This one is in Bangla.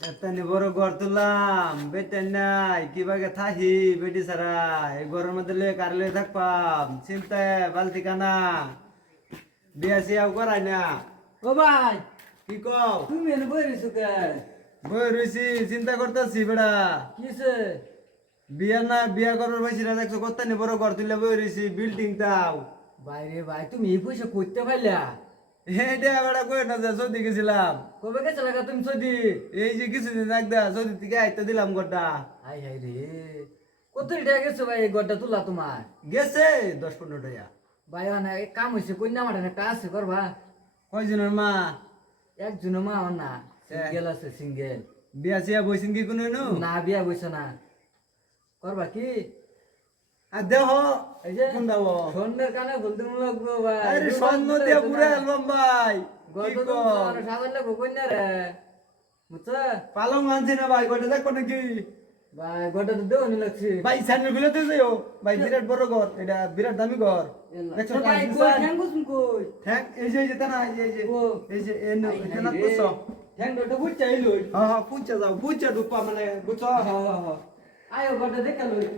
এতনি বড় ঘর তুললাম বেটেন নাই কিভাবে থাকি বেটি সারা এই ঘরের মধ্যে লয়ে কার লয়ে থাকবাম চিন্তায় বালতি কানা বিয়া সিয়াও করাই না ও ভাই কি কও তুমি এনে বই রইছো কে বই রইছি চিন্তা করতেছি বেড়া কিসে বিয়া না বিয়া করার বয়সীরা দেখছো কতনি বড় ঘর তুললে বই রইছি বিল্ডিং তাও ভাই রে ভাই তুমি এই পয়সা করতে পারলা এইটা বেড়া কই না যে সৌদি গেছিলাম কবে গেছে লাগা তুমি সদি এই যে কিছুদিন একদা সৌদি থেকে আইতে দিলাম ঘরটা হাই হাই রে কত টাকা গেছে ভাই এই গড়টা তুলা তোমার গেছে 10-15 টাকা ভাই না এক কাম হইছে কন্যা মাঠে একটা আছে করবা কয়জনের মা একজনের মা আমার না সিঙ্গেল আছে সিঙ্গেল বিয়া সিয়া বইছেন কি কোনো না বিয়া বইছে না করবা কি আর দেহ এই যে কোন দাও স্বর্ণের কানে বলতে লাগবো ভাই আরে স্বর্ণ দিয়া পুরা অ্যালবাম ভাই কি গত কো সাগর লাগবো কন্যা রে বুঝছো পালং আনছি না ভাই গোটা দেখো নাকি ভাই গড়টা তো দেওয়ানি লাগছে ভাই স্যান্ডেল খুলে তো যাও ভাই বিরাট বড় ঘর এটা বিরাট দামি ঘর দেখছো ভাই কই ঠ্যাং কুসুম কই ঠ্যাং এই যে তা না এই যে ও এই যে এনা কুছ ঠ্যাং ডটা বুঝ চাইলো হ্যাঁ হ্যাঁ পুঁচা যাও পুঁচা ডুপা মানে বুঝছো আয় গড়টা দেখা লই